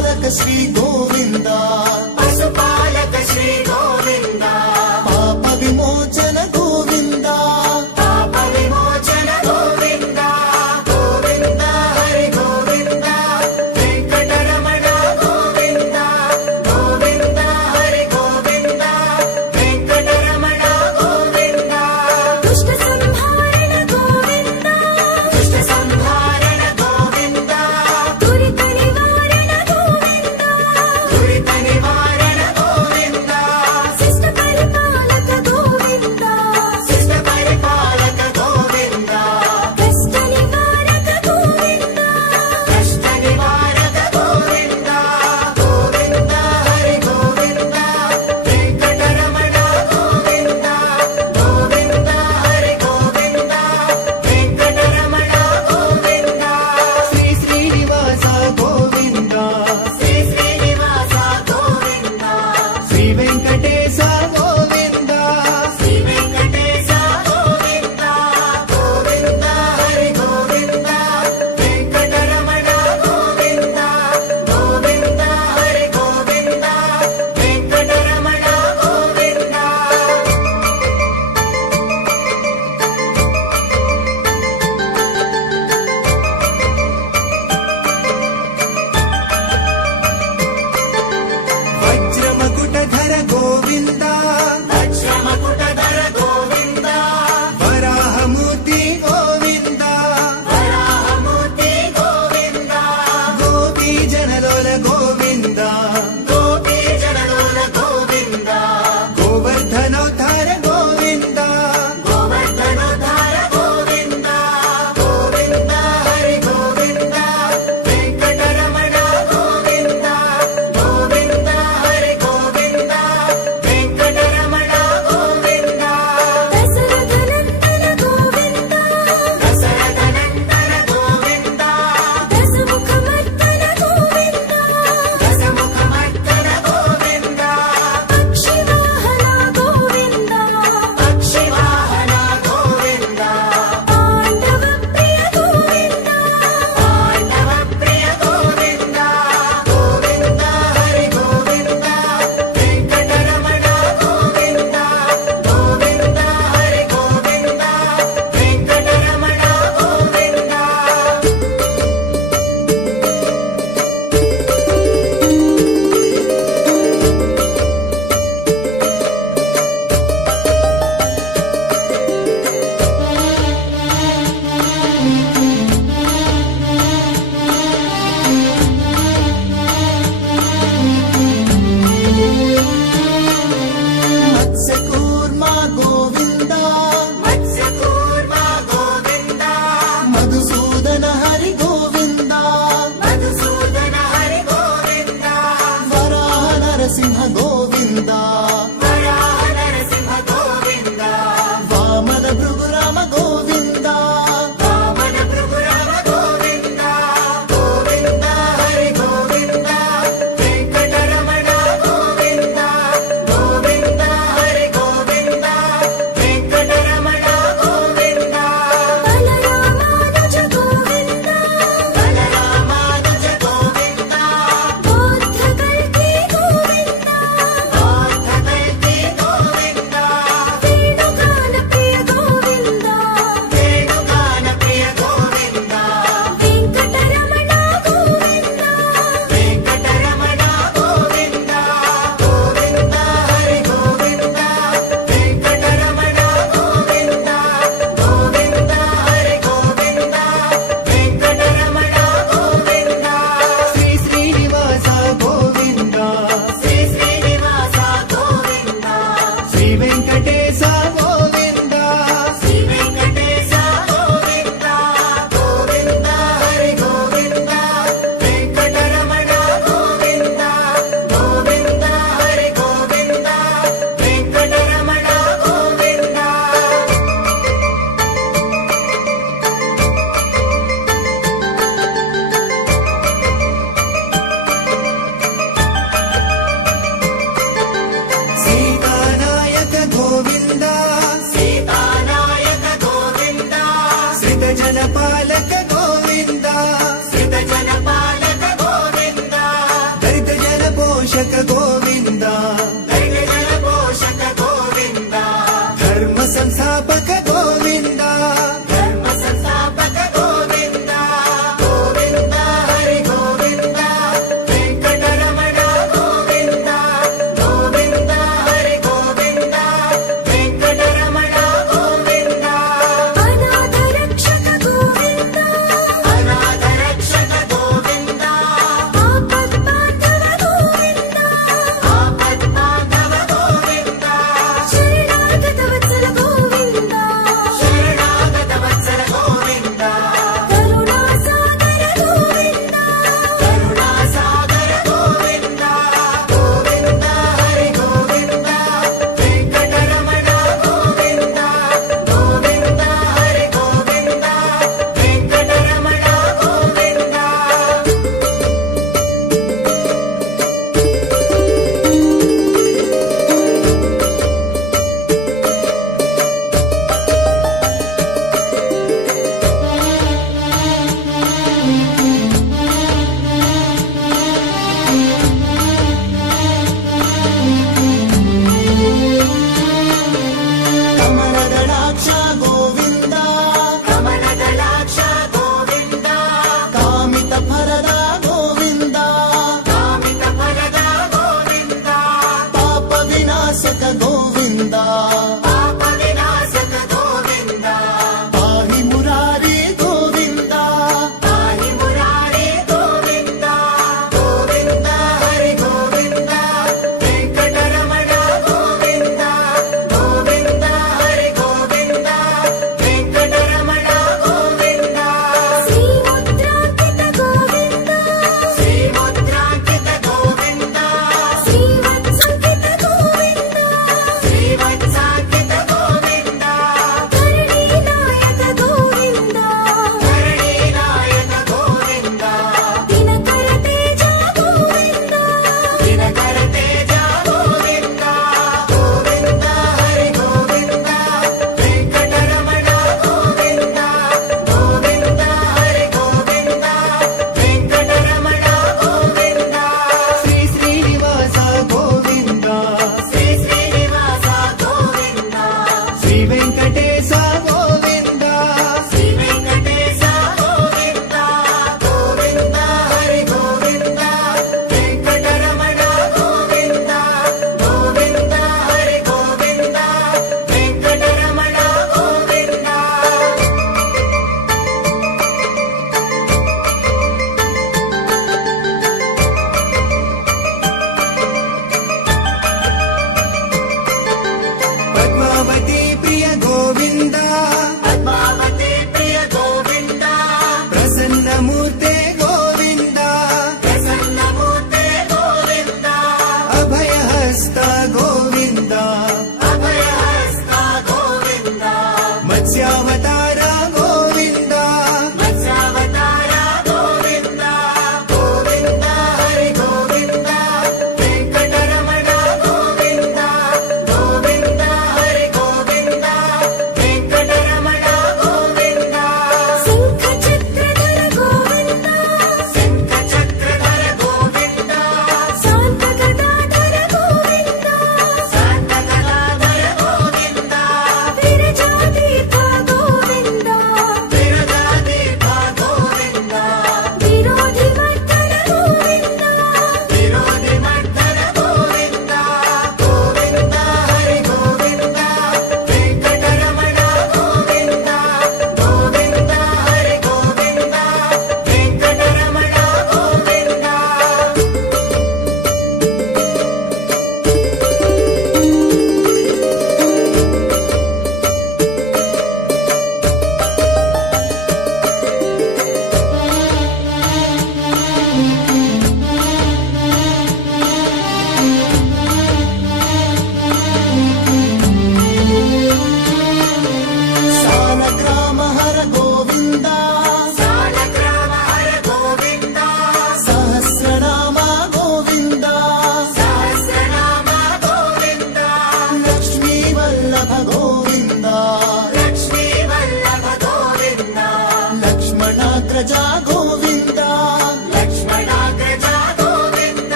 పశుపాలక శ్రీ గోవింద పశుపాలక శ్రీ గోవింద పాప విమోచన గోవింద పాప విమోచన గోవింద గోవింద హరి గోవింద వెంకటరమణ గోవింద గోవింద హరి గోవింద వెంకటరమణ గోవింద దుష్ట సంహారణ గోవింద దుష్ట సంహారణ గోవింద దురిత నివారణ గోవింద దురిత నివారణ గోవింద శిష్ట పరిపాలక గోవింద శిష్ట పరిపాలక గోవింద కష్ట నివారక గోవింద కష్ట నివారక గోవింద గోవింద హరి గోవింద వెంకటరమణ గోవింద గోవింద హరి గోవింద వెంకటరమణ గోవింద శ్రీ శ్రీనివాస గోవింద శ్రీ శ్రీనివాస గోవింద శ్రీ వెంకటేశ గోవింద శ్రీ వెంకటేశ గోవింద గోవింద హరి గోవింద వెంకటరమణ గోవింద గోవింద హరి గోవింద వెంకటరమణ గోవింద వజ్రమకుటధర గోవింద వజ్రమకుటధర గోవింద వరాహమూర్తి గోవింద వరాహమూర్తి గోవింద గోపీ జనలోల గోవింద గోపీ జనలోల గోవింద గోవర్ధనోద్ధార గోవింద గోవర్ధనోద్ధార గోవింద గోవింద హరి గోవింద వెంకటరమణ గోవింద గోవింద హరి గోవింద వెంకటరమణ గోవింద దశరథనందన గోవింద దశరథనందన గోవింద దశముఖమర్దన గోవింద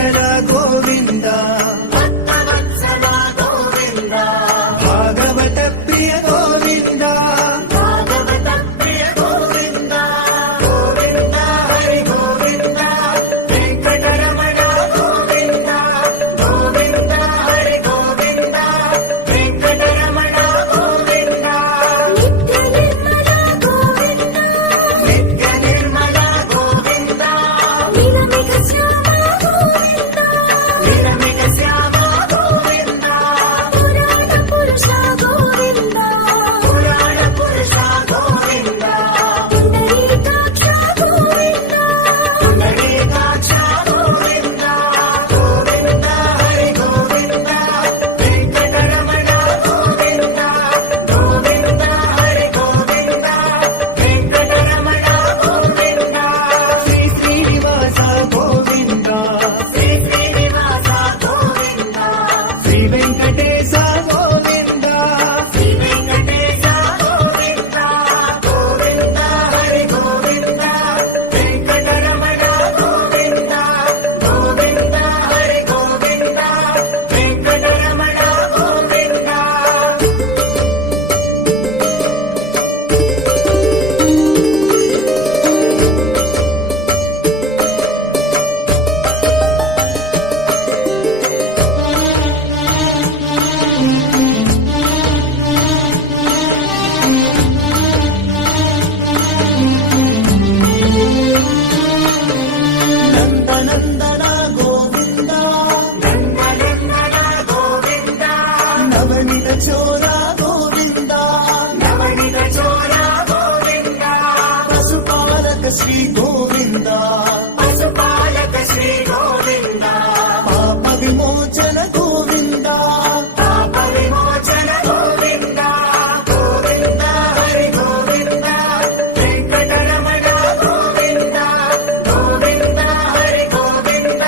ಭಕ್ತವತ್ಸಲ ಗೋವಿಂದ ಭಕ್ತವತ್ಸಲ ಗೋವಿಂದ ಭಾಗವತ ಪ್ರಿಯ ಗೋವಿಂದ ಭಾಗವತ ಪ್ರಿಯ ಗೋವಿಂದ ಗೋವಿಂದ ಹರಿ ಗೋವಿಂದ ವೆಂಕಟರಮಣ ಗೋವಿಂದ ಗೋವಿಂದ ಹರಿ ಗೋವಿಂದ ವೆಂಕಟರಮಣ ಗೋವಿಂದ ನಿತ್ಯ ನಿರ್ಮಲ ಗೋವಿಂದ ನಿತ್ಯ ನಿರ್ಮಲ ಗೋವಿಂದ ನಿರಮಿಗ ಶ್ಯಾಮ ಗೋವಿಂದ ನಿರಮಿಗ ಶ್ಯಾಮ ಗೋವಿಂದ ಪುರಾಣ ಪುರುಷ ಗೋವಿಂದ ಪುರಾಣ ಪುರುಷ ಗೋವಿಂದ ಪುಂಡರೀಕಾಕ್ಷ ಗೋವಿಂದ ಪುಂಡರೀಕಾಕ್ಷ ಗೋವಿಂದ ಗೋವಿಂದ ಹರಿ ಗೋವಿಂದ ವೆಂಕಟರಮಣ ಗೋವಿಂದ ಗೋವಿಂದ ಹರಿ ಗೋವಿಂದ ವೆಂಕಟರಮಣ ಗೋವಿಂದ ಶ್ರೀ ಶ್ರೀನಿವಾಸ ಗೋವಿಂದ ಶ್ರೀ ಶ್ರೀನಿವಾಸ ಗೋವಿಂದ ಶ್ರೀ ವೆಂಕಟೇಶ ಗೋವಿಂದ ಶ್ರೀ ವೆಂಕಟೇಶ ಗೋವಿಂದ ಗೋವಿಂದ ಹರಿ ಗೋವಿಂದ ವೆಂಕಟರಮಣ ಗೋವಿಂದ ಗೋವಿಂದ ಹರಿ ಗೋವಿಂದ ವೆಂಕಟರಮಣ ಗೋವಿಂದ ನಂದನಂದನ ಗೋವಿಂದ ನಂದನಂದನ ಗೋವಿಂದ ನವನಿದ ಚೋರ ಗೋವಿಂದ ನವನಿದ ಚೋರ ಗೋವಿಂದ ಪಶುಪಾಲಕ ಶ್ರೀ ಗೋವಿಂದ ಪಶುಪಾಲಕ ಶ್ರೀ ಗೋವಿಂದ ಪಾಪ ವಿಮೋಚನ ಗೋವಿಂದ ಪಾಪ ವಿಮೋಚನ ಗೋವಿಂದ ಗೋವಿಂದ ಹರಿ ಗೋವಿಂದ ವೆಂಕಟರಮಣ ಗೋವಿಂದ ಗೋವಿಂದ ಹರಿ ಗೋವಿಂದ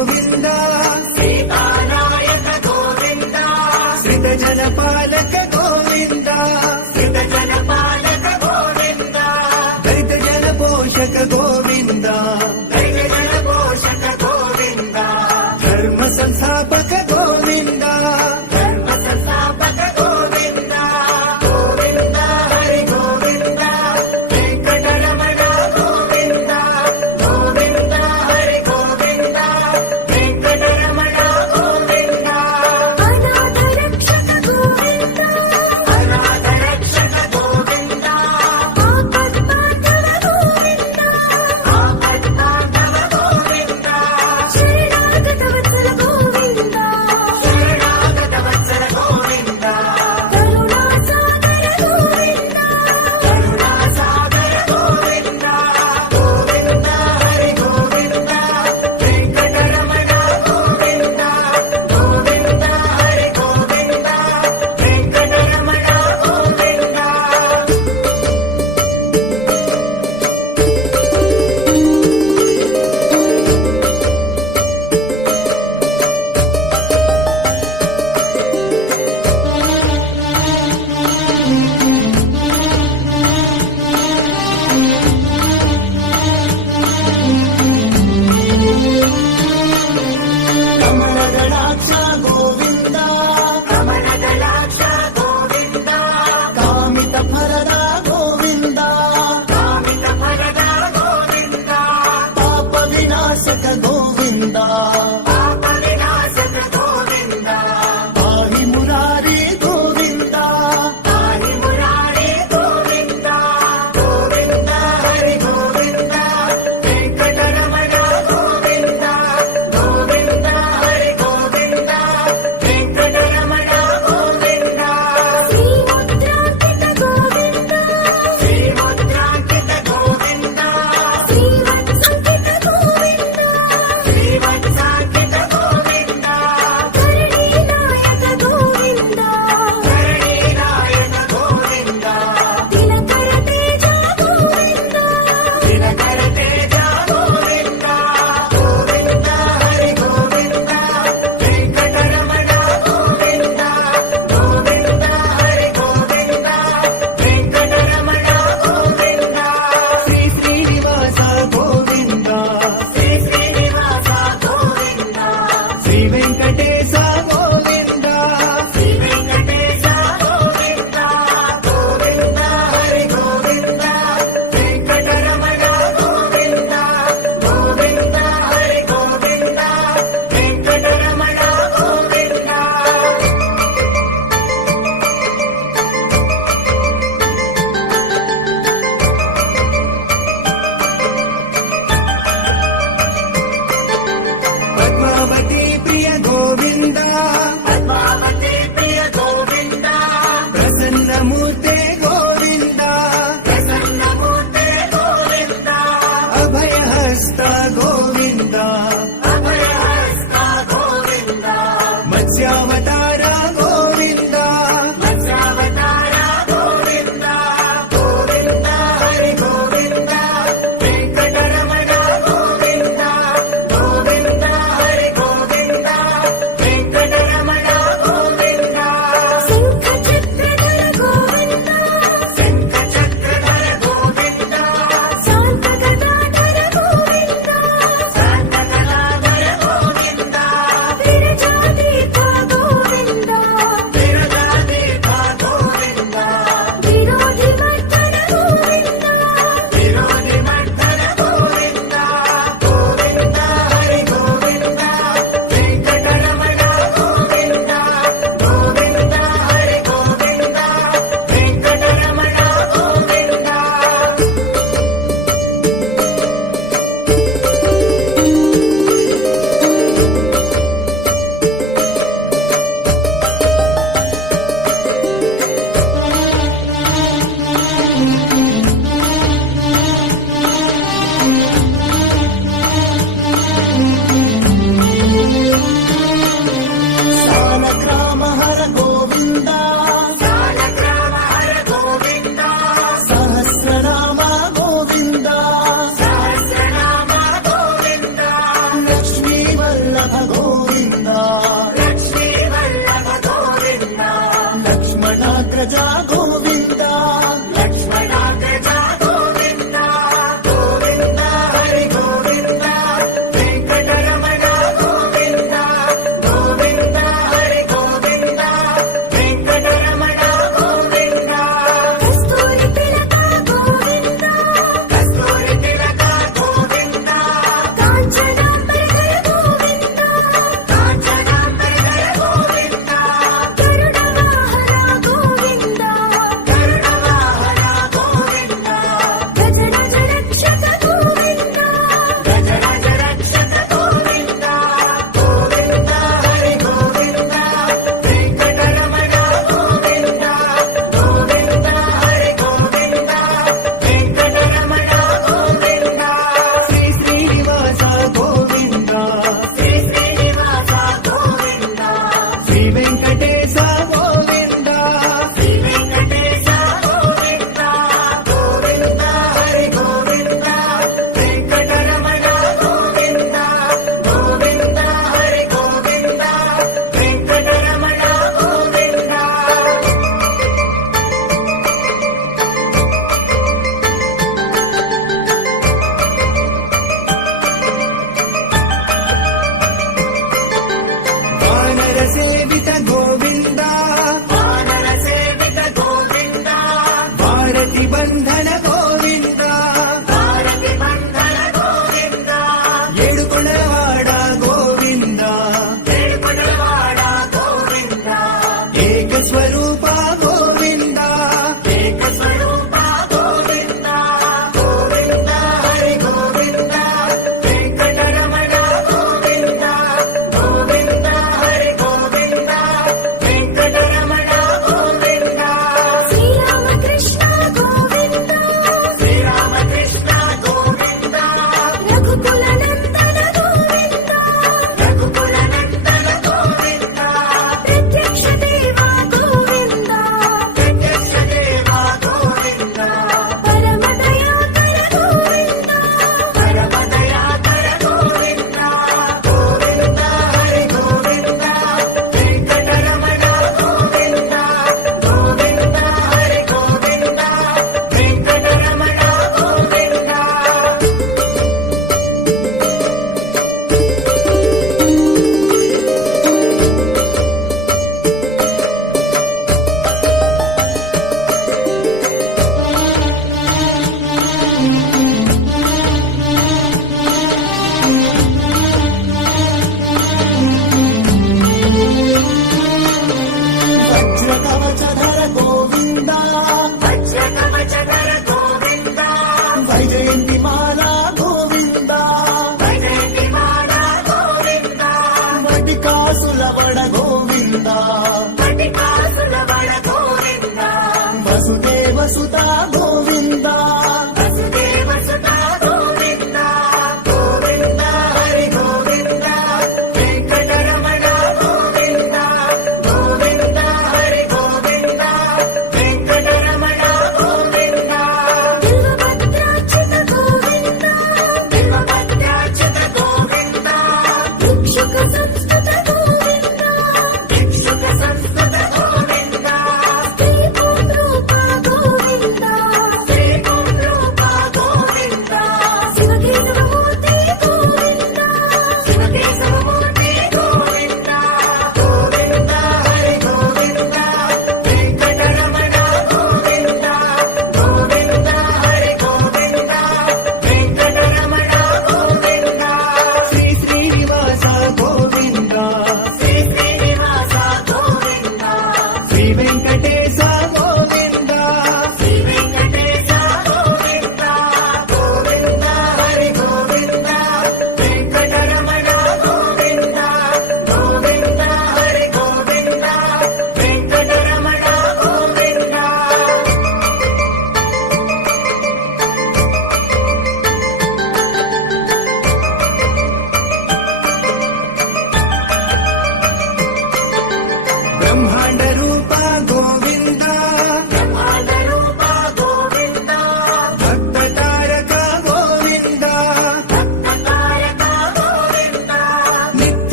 గోవింద సీతానాయక గోవింద శ్రిత జనపాలక గోవింద శ్రిత జనపాలక గోవింద దళిత జన పోషక గోవింద దైవ జన పోషక గోవింద ధర్మ సంస్థాపక గోవింద ధర్మ సంస్థాపక గోవింద గోవింద హరి గోవింద వెంకటరమణ గోవింద గోవింద హరి గోవింద వెంకటరమణ గోవింద అనాథ రక్షక గోవింద అనాథ రక్షక గోవింద ఆపద్బాంధవ గోవింద ఆపద్బాంధవ గోవింద శరణాగత వత్సల గోవింద శరణాగత వత్సల గోవింద కరుణాసాగర గోవింద కరుణాసాగర గోవింద గోవింద హరి గోవింద వెంకటరమణ గోవింద గోవింద హరి గోవింద వెంకటరమణ గోవింద కమలదళాక్ష గోవింద కమలదళాక్ష గోవింద కామిత ఫలద గోవింద కామిత ఫలద గోవింద పాప వినాశక గోవింద పాప వినాశక గోవింద పాహి మురారి గోవింద హరి మురారి గోవింద గోవింద హరి గోవింద వెంకటరమణ గోవింద గోవింద హరి గోవింద వెంకటరమణ గోవింద శ్రీముద్రాంకిత గోవింద శ్రీముద్రాంకిత గోవింద శ్రీవత్సంకిత గోవింద శ్రీవత్సాంకిత గోవింద కరుణీనాయక గోవింద ధరణీనాయక గోవింద దినకర తేజ గోవింద దినకర తేజ గోవింద గోవింద హరి గోవింద వెంకటరమణ గోవింద గోవింద హరి గోవింద వెంకటరమణ గోవింద శ్రీ శ్రీనివాస గోవింద శ్రీ శ్రీనివాస గోవింద శ్రీ వెంకటేశ గోవింద శ్రీ వెంకటేశ గోవింద గోవింద హరి గోవింద వెంకటరమణ గోవింద గోవింద హరి గోవింద వెంకటరమణ గోవింద పద్మావతి ప్రియ గోవింద పద్మావతి ప్రియ గోవింద ప్రసన్నమూర్తే గోవింద ప్రసన్నమూర్తే గోవింద అభయహస్త గోవింద అభయహస్త గోవింద మత్స్యావతార గోవింద మత్స్యావతార గోవింద గోవింద హరి గోవింద వెంకటరమణ గోవింద గోవింద హరి గోవింద వెంకటరమణ గోవింద శంఖ చక్రధర గోవింద శంఖ చక్రధర గోవింద శాంత గదాధర గోవింద శాంత కళాధర ఏడుకొండలవాడ గోవింద ఏడుకొండలవాడ గోవింద ఏక స్వరూప గోవింద ఏక స్వరూప గోవింద గోవింద హరి గోవింద వెంకటరమణ గోవింద గోవింద హరి గోవింద వెంకటరమణ గోవింద శ్రీరామకృష్ణ గోవింద శ్రీరామకృష్ణ గోవింద రఘుకుల నందన గోవింద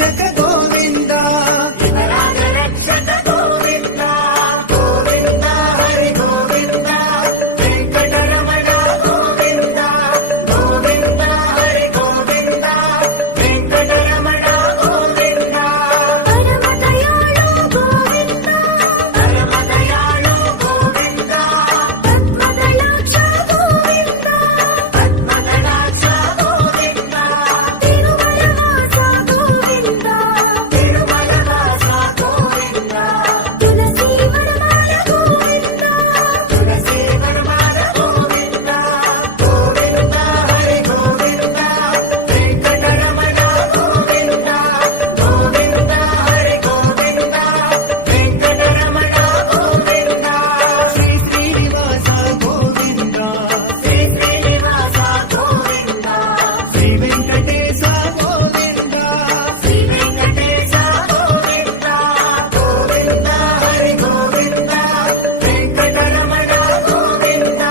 రక్షక గోవింద వికలాంగ రక్షక గోవింద గోవింద హరి గోవింద వెంకటరమణ గోవింద గోవింద హరి గోవింద వెంకటరమణ గోవింద పరమ దయాళు గోవింద పరమ దయాళు గోవింద పద్మదళాక్ష గోవింద పద్మదళాక్ష గోవింద తిరుమలవాస గోవింద తిరుమలవాస గోవింద తులసీ వనమాల గోవింద తులసీ వనమాల గోవింద గోవింద హరి గోవింద వెంకటరమణ గోవింద గోవింద హరి గోవింద వెంకటరమణ గోవింద శ్రీ శ్రీనివాస గోవింద శ్రీ శ్రీనివాస గోవింద శ్రీ వెంకటేశ గోవింద శ్రీ వెంకటేశ గోవింద గోవింద హరి గోవింద వెంకటరమణ గోవింద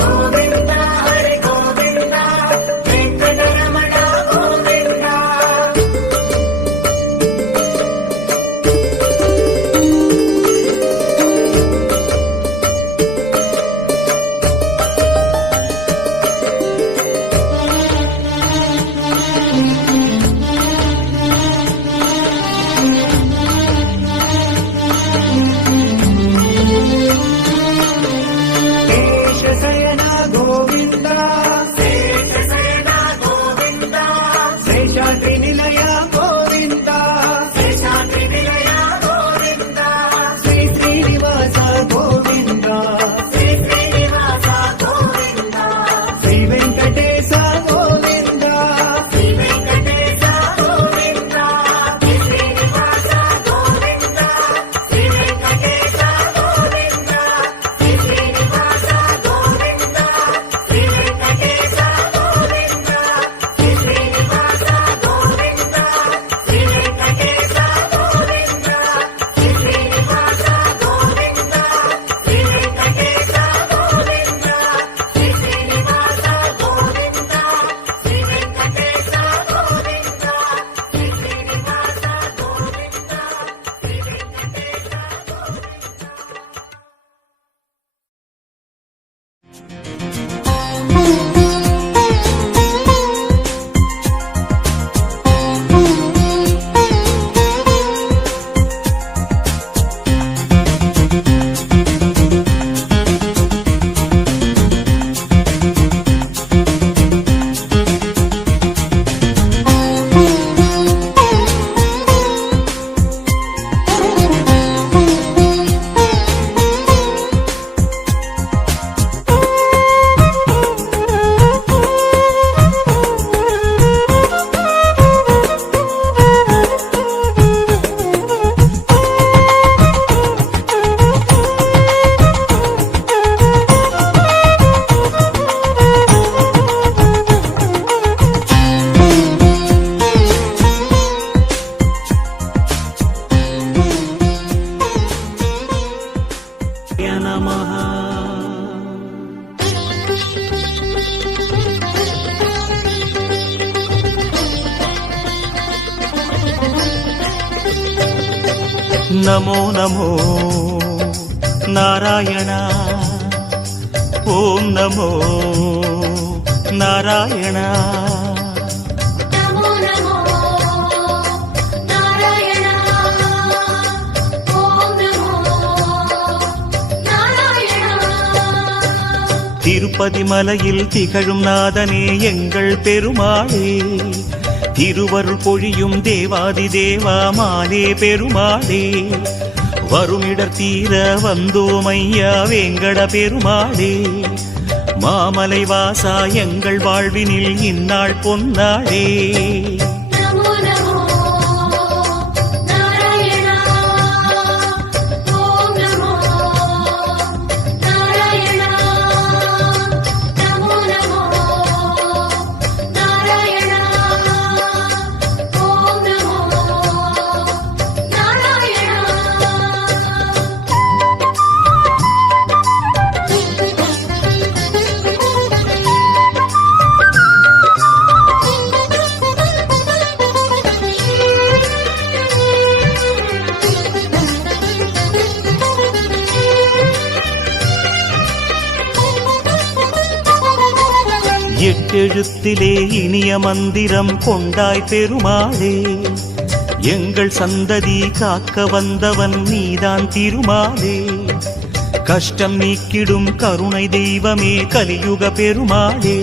గోవింద హరి గోవింద వెంకటరమణ గోవింద శేషశయన గోవింద శేషశయన గోవింద శేషాద్రి నిలయ గోవింద శేషాద్రి నిలయ గోవింద శ్రీ శ్రీనివాస గోవింద శ్రీ శ్రీనివాస గోవింద శ్రీ వెంకటేశ గోవింద శ్రీ వెంకటేశ గోవింద శ్రీ శ్రీనివాస గోవింద శ్రీ వెంకటేశ గోవింద శ్రీ శ్రీనివాస గోవింద శ్రీ వెంకటేశ గోవింద శ్రీ శ్రీనివాస గోవింద శ్రీ వెంకటేశ గోవింద శ్రీ శ్రీనివాస గోవింద శ్రీ వెంకటేశ గోవింద శ్రీ శ్రీనివాస గోవింద శ్రీ వెంకటేశ గోవింద శ్రీ శ్రీనివాస గోవింద శ్రీ వెంకటేశ నమః నమో నమో నారాయణ ఓం నమో నారాయణ నమో నమో నారాయణ ఓం నమో నారాయణ திருப்பதி மலையில் திகழும் நாதனே எங்கள் பெருமாளே திருவருள் பொழியும் தேவாதி தேவா மாலே பெருமாளே வருமிடர் தீர வந்தோமையா வேங்கட பெருமாளே மாமலை வாசா எங்கள் வாழ்வினில் இந்நாள் பொன்னாளே నమో నమో నారాయణ ఓం నమో నారాయణ నమో నమో నారాయణ ఓం నమో నారాయణ மெய்யெழுத்திலே இனிய மந்திரம் கொண்டாய் பெருமாளே. எங்கள் சந்ததி காக்க வந்தவன் நீதான் திருமாலே. கஷ்டம் நீக்கிடும் கருணை தெய்வமே கலியுக பெருமாளே.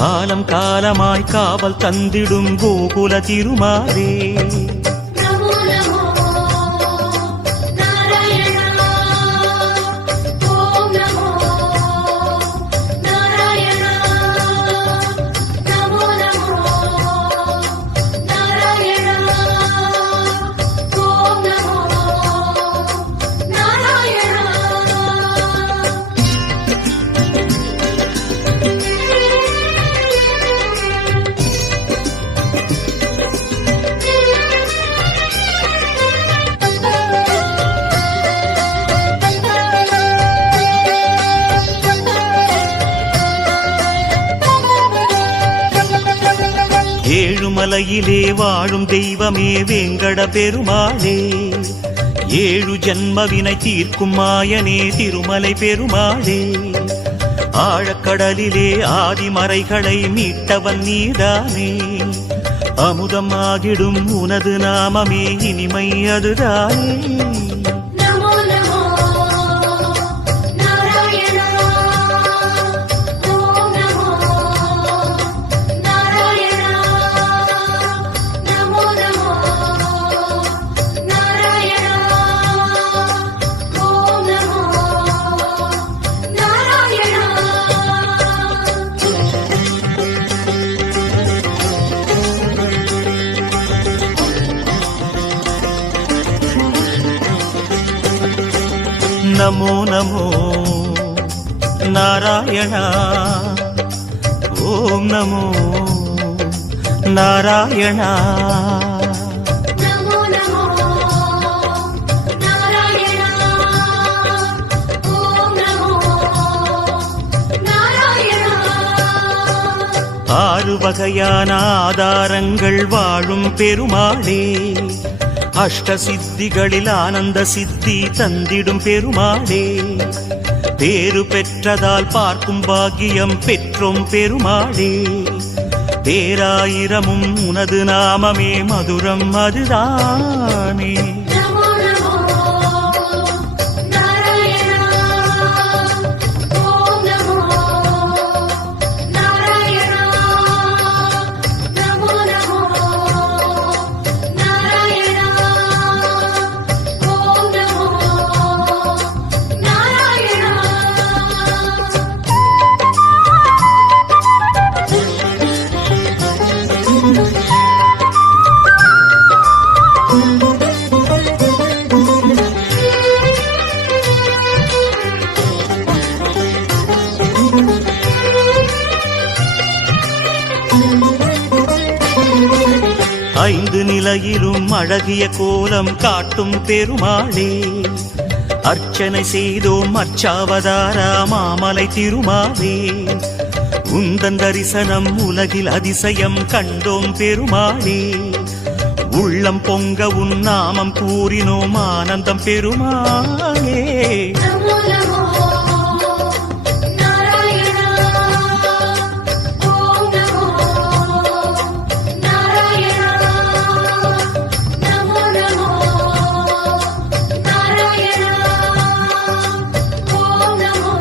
காலம் காலமாய் காவல் தந்திடும் கோகுல திருமாலே. நமோ நமோ நாராயணா ஓம் நமோ நாராயணா நமோ நமோ நாராயணா ஓம் நமோ நாராயணா. ஏழுமலையிலே வாழும் தெய்வமே வேங்கட பெருமாளே. ஏழு ஜன்மவினை தீர்க்கும் மாயனே திருமலை பெருமாளே. ஆழக்கடலிலே ஆதிமறைகளை மீட்டவன் நீதானே. அமுதம் ஆகிடும் உனது நாமமே இனிமை அதுதானே. நமோ நமோ நாராயணா ஓம் நமோ நாராயணா நமோ நமோ நாராயணா ஓம் நமோ நாராயணா. நமோ நமோ நாராயணா ஓம் நமோ நாராயணா. நமோ நமோ நாராயணா ஓம் நமோ நாராயணா. ஆறு வகையான ஆதாரங்கள் வாழும் பெருமாளே. அஷ்ட சித்திகளில் ஆனந்த சித்தி தந்திடும் பெருமாளே. பேரு பெற்றதால் பார்க்கும் பாக்கியம் பெற்றோம் பெருமாளே. பேராயிரமும் உனது நாமமே மதுரம் அதுதானே. நமோ நமோ நாராயணா ஓம் நமோ நாராயணா நமோ நமோ நாராயணா ஓம் நமோ நாராயணா. ஐந்து நிலையிலும் அழகிய கோலம் காட்டும் பெருமாளே. அர்ச்சனை செய்தோம் அர்ச்சாவதாரா மாமலை திருமாலே. உந்தன் தரிசனம் உலகில் அதிசயம் கண்டோம் பெருமாளே. உள்ளம் பொங்க உன் நாமம் கூறினோம் ஆனந்தம் பெருமாளே. நமோ நமோ நாராயணா ஓம் நமோ நாராயணா நமோ நமோ நாராயணா ஓம் நமோ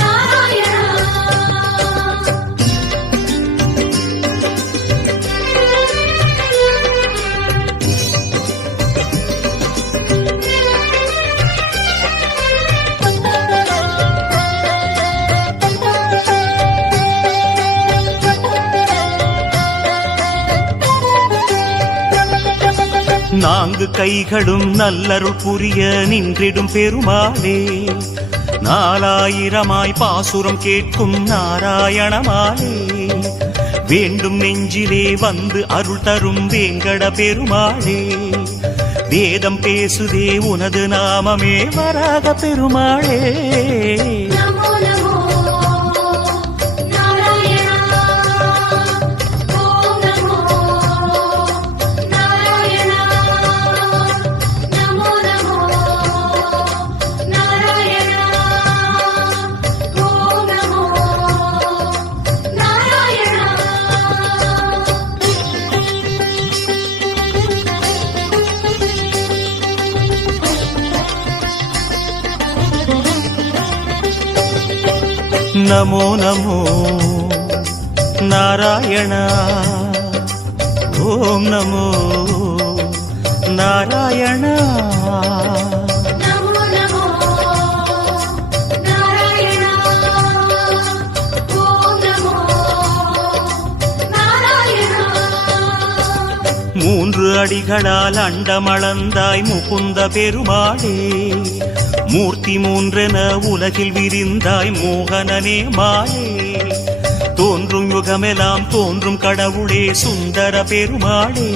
நாராயணா. நான்கு கைகளும் நல்லருள் புரிய நின்றிடும் பெருமாளே. நாலாயிரமாய் பாசுரம் கேட்கும் நாராயணமாலே. வேண்டும் நெஞ்சிலே வந்து அருள் தரும் வேங்கட பெருமாளே. வேதம் பேசுதே உனது நாமமே வராக பெருமாளே. நமோ நமோ நாராயணா ஓம் நமோ நாராயணா நமோ நமோ நாராயணா ஓம் நமோ ನಮೋ ನಮೋ ನಾರಾಯಣ ಓಂ ನಮೋ ನಾರಾಯಣ ನಮೋ ನಮೋ ನಾರಾಯಣ ಓಂ ನಮೋ ನಾರಾಯಣ மூன்று அடிகளால் அண்டமளந்தாய் முகுந்த பெருமாளே மூர்த்தி மூன்றென உலகில் விரிந்தாய் மோகனனே மாலே தோன்றும் யுகமெல்லாம் தோன்றும் கடவுளே சுந்தர பெருமாளே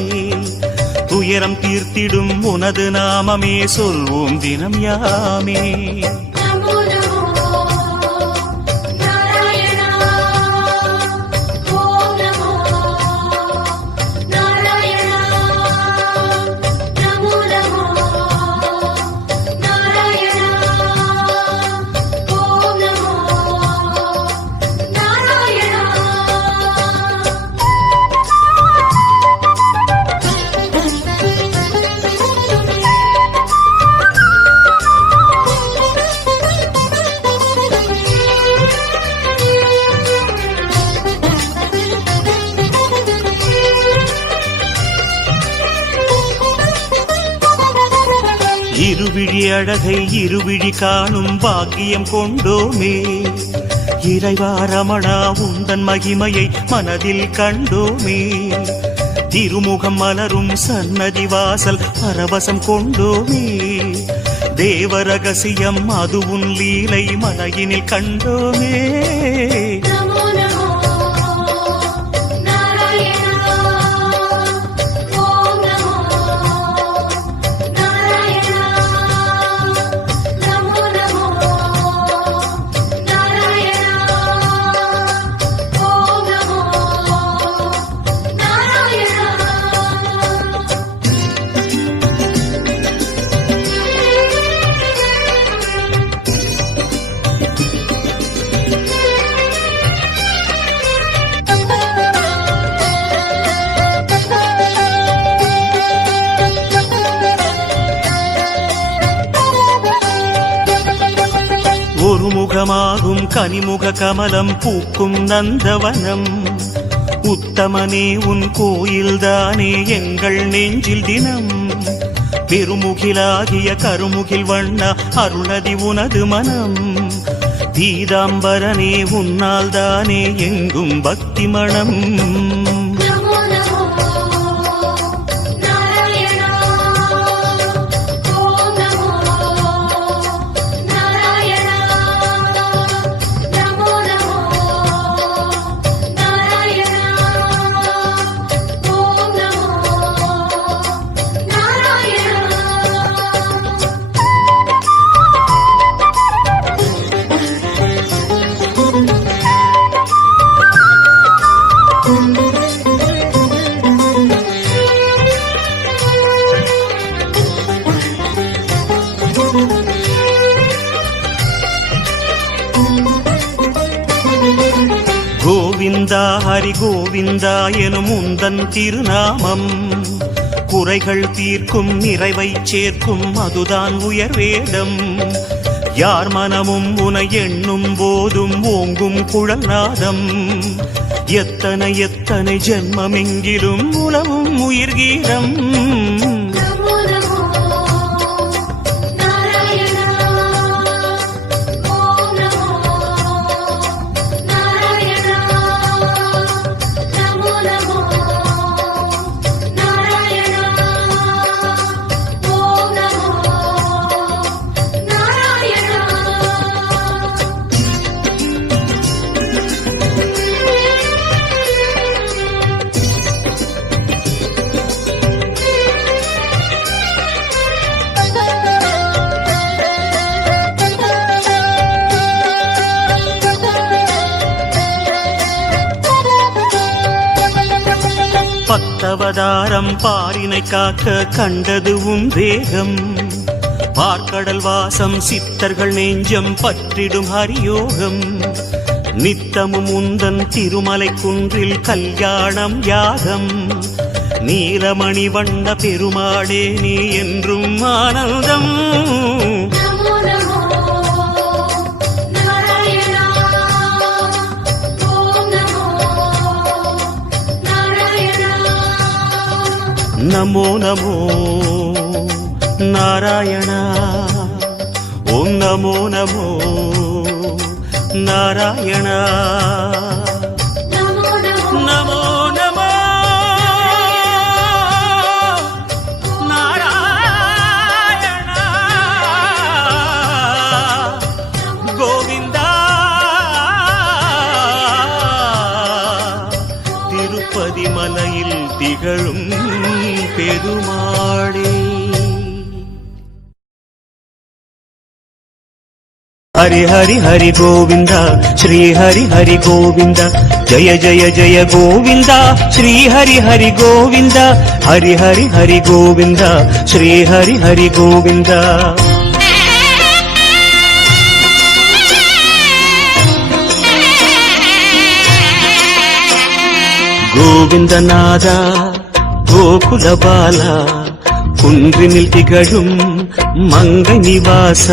துயரம் தீர்த்திடும் உனது நாமமே சொல்வோம் தினம் யாமே ನಮೋ ನಮೋ ನಾರಾಯಣ ಓಂ ನಮೋ ನಾರಾಯಣ ನಮೋ ನಮೋ ನಾರಾಯಣ ಓಂ ನಮೋ ನಾರಾಯಣ இருவிழி அழகை இருவிழி காணும் பாக்கியம் கொண்டோமே இறைவா ரமணா உந்தன் மகிமையை மனதில் கண்டோமே திருமுகம் மலரும் சன்னதி வாசல் பரவசம் கொண்டோமே தேவ ரகசியம் அது உன் லீலை மலையினில் கண்டோமே ನಮೋ ನಮೋ ನಾರಾಯಣ ಓಂ ನಮೋ ನಾರಾಯಣ ನಮೋ ನಮೋ ನಾರಾಯಣ ಓಂ ನಮೋ ನಾರಾಯಣ ஒரு முகமாகும் கனிமுக கமலம் பூக்கும் நந்தவனம் உத்தமனே உன் கோயில்தானே எங்கள் நெஞ்சில் தினம் பெருமுகிலாகிய கருமுகில் வண்ண அருணதி உனது மனம் பீதாம்பரனே உன்னால் தானே எங்கும் பக்தி மணம் ನಮೋ ನಮೋ ನಾರಾಯಣ ಓಂ ನಮೋ ನಾರಾಯಣ ನಮೋ ನಮೋ ನಾರಾಯಣ ಓಂ ನಮೋ ನಾರಾಯಣ கோவிந்தா ஹரி கோவிந்தா எனும் உந்தன் திருநாமம் குறைகள் தீர்க்கும் நிறைவை சேர்க்கும் அதுதான் உயர்வேடம் யார் மனமும் உனை எண்ணும் போதும் ஓங்கும் குழல் நாதம் எத்தனை எத்தனை ஜென்மமெங்கிலும் உலவும் உயிர்கீதம் ನಮೋ ನಮೋ ನಾರಾಯಣ ಓಂ ನಮೋ ನಾರಾಯಣ ನಮೋ ನಮೋ ನಾರಾಯಣ ಓಂ ನಮೋ ನಾರಾಯಣ பத்தவதாரம் பாரினை காக்க கண்டது உன் வேகம் பார்க்கடல் வாசம் சித்தர்கள் நெஞ்சம் பற்றிடும் ஹரியோகம் நித்தமும் உந்தன் திருமலை குன்றில் கல்யாணம் யாகம் நீலமணி வண்ண பெருமாளே நீ என்றும் ஆனந்தம் ನಮೋ ನಮೋ ನಾರಾಯಣ ನಮೋ ನಮೋ ನಾರಾಯಣ ಓಂ ನಮೋ ನಮೋ ನಾರಾಯಣ ನಮೋ ನಮೋ ನಮೋ ನಮೋ ನಾರಾಯಣ ಗೋವಿಂದ திருப்பதி மலையில் திகழும் பெருமாளே हरि हरि हरि गोविंद श्री हरि हरि गोविंद जय जय जय गोविंद श्री हरि हरि गोविंद हरि हरि हरि गोविंद श्री हरि हरि गोविंद गोविंदनाद गोकुल बाला कुंद्रिनिल तिगழும் मंगै निवास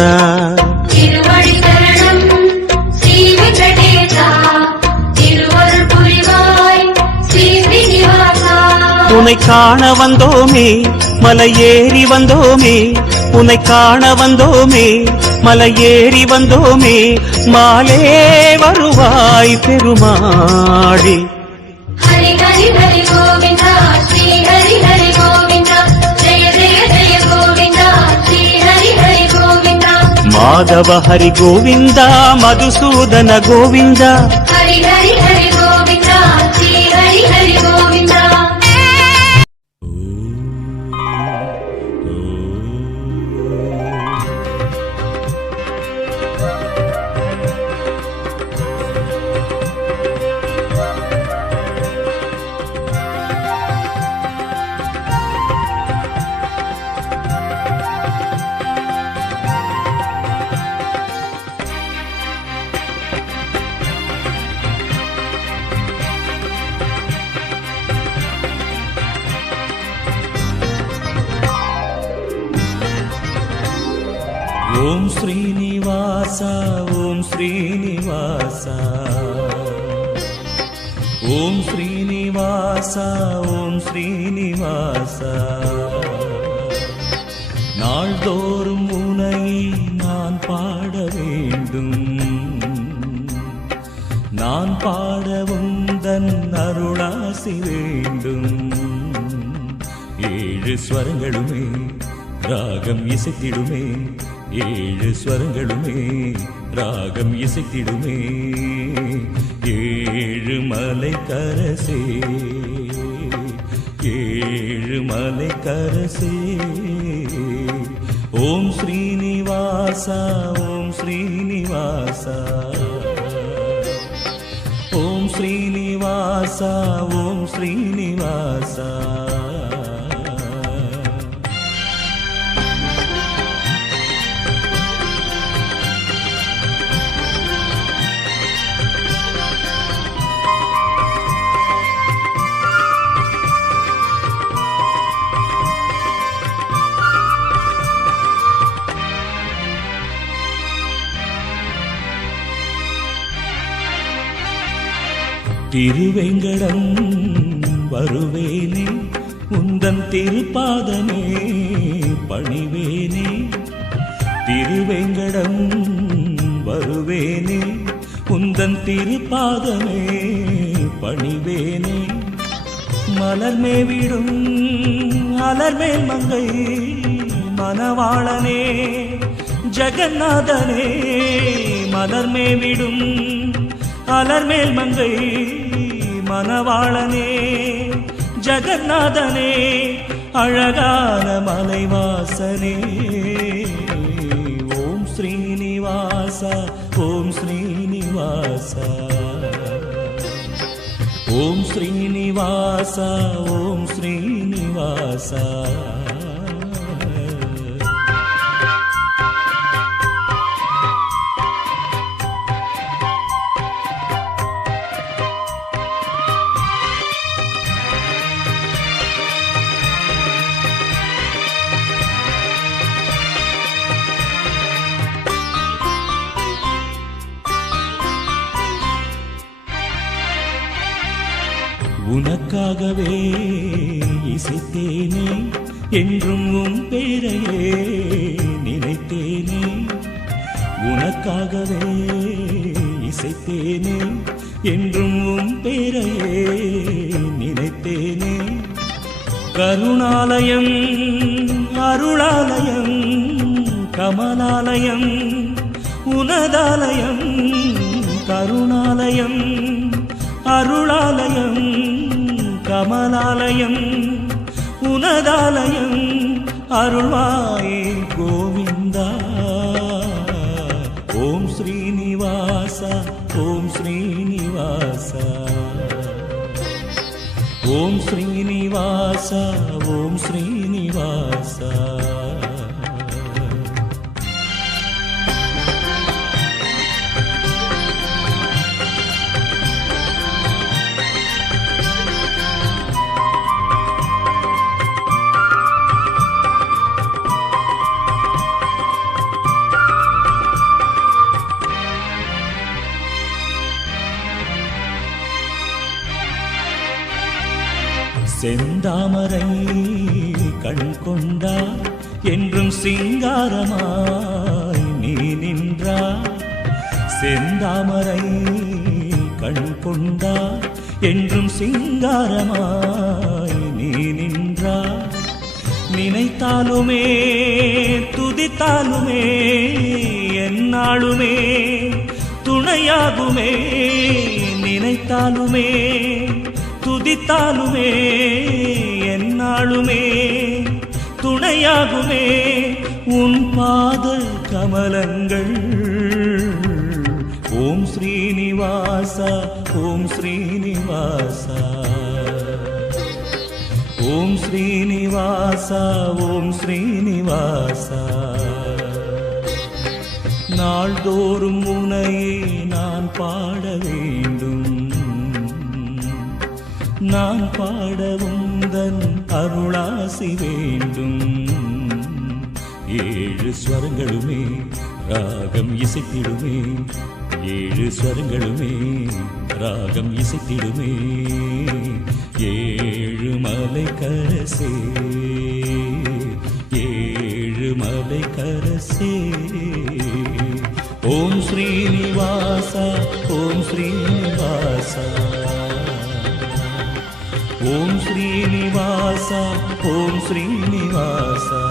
திருவடி சரணம் ஸ்ரீ வெங்கடேசா திருவருள் புரிவாய் ஸ்ரீ ஸ்ரீனிவாசா உன்னை காண வந்தோமே மலையேறி வந்தோமே உன்னை காண வந்தோமே மலையேறி வந்தோமே மாலே வருவாய் பெருமாளே ஹரி ஹரி ஹரி கோவிந்தா ஸ்ரீ ஹரி ஹரி கோவிந்தா ஜெய ஜெய ஜெய கோவிந்தா ஸ்ரீ ஹரி ஹரி கோவிந்தா माधव हरि गोविंद मधुसूदन गोविंद ஹரி ஹரி ஹரி கோவிந்தா ஸ்ரீ ஹரி ஹரி கோவிந்தா ओम श्रीनिवास ओम श्रीनिवास ओम श्रीनिवास ओम श्रीनिवास நாள்தோறும் உனை நான் பாட வேண்டும் நான் பாடவும் தன் அருளாசி வேண்டும் ஏழு ஸ்வரங்களுமே ராகம் இசைத்திடுமே ஏழு ஸ்வரங்களுமே ராகம் இசைத்திடுமே ஏழு மலை கரசே ஏழு மலை கரசே ஓம் ஸ்ரீனிவாசா ஓம் ஸ்ரீனிவாசா ஓம் ஸ்ரீனிவாசா ஓம் ஸ்ரீனிவாசா திருவேங்கடம் வருவேனே உந்தன் திருப்பாதமே பணிவேனே திருவேங்கடம் வருவேனே உந்தன் திருப்பாதமே பணிவேனே மலர்மே விடும் அலர்மேல் மங்கை மணவாளனே ஜெகநாதனே மலர்மே விடும் அலர்மேல் மங்கை மணவாளனே ஜெகநாதனே அழகான மலைவாசனே ஓம் ஸ்ரீனிவாசா ஓம் ஸ்ரீனிவாசா ஓம் ஸ்ரீனிவாசா ஓம் ஸ்ரீனிவாசா உனக்காகவே இசைத்தேனே என்றும் உன் பேரையே நினைத்தேனே உனக்காகவே இசைத்தேனே என்றும் உன் பேரையே நினைத்தேனே கருணாலயம் அருளாலயம் கமலாலயம் உனதாலயம் கருணாலயம் அருளாலயம் கமலாலயம் உனதாலயம் அருள்வாயே கோவிந்தா ஓம் ஸ்ரீனிவாசா ஓம் ஸ்ரீனிவாசா ஓம் ஸ்ரீனிவாசா ஓம் ஸ்ரீனிவாசா செந்தாமரை கண் கொண்டா என்றும் சிங்காரமாய் நீ நின்றா செந்தாமரை கண் கொண்டா என்றும் சிங்காரமாய் நீ நின்றா நினைத்தாலுமே துதித்தாலுமே எந்நாளுமே துணையாகுமே நினைத்தாலுமே துதித்தாலுமே எந்நாளுமே துணையாகுமே உன் பாத கமலங்கள் ஓம் ஸ்ரீனிவாசா ஓம் ஸ்ரீனிவாசா ஓம் ஸ்ரீனிவாசா ஓம் ஸ்ரீனிவாசா நாள்தோறும் உனையே நான் பாட வேண்டும் நான் பாடவும் தன் அருளாசி வேண்டும் ஏழு ஸ்வரங்களுமே ராகம் இசைத்திடுமே ஏழு ஸ்வரங்களுமே ராகம் இசைத்திடுமே ஏழு மலை கரசே ஏழு மலை கரசே ஓம் ஸ்ரீனிவாசா ஓம் ஸ்ரீனிவாசா ஓம் ஸ்ரீனிவாசா ஓம் ஸ்ரீனிவாசா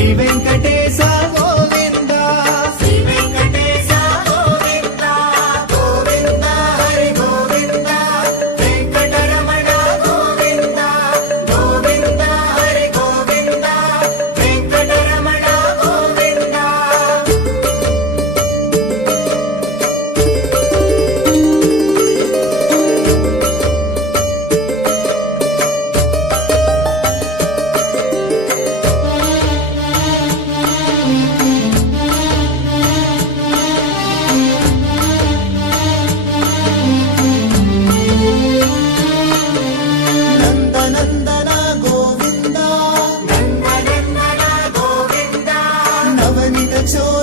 శ్రీ వెంకటేశ గోవింద శ్రీ వెంకటేశ గోవింద గోవింద హరి గోవింద వెంకటరమణ గోవింద గోవింద హరి గోవింద వెంకటరమణ గోవింద నందనందన గోవింద నందనందన గోవింద నవనిత చోర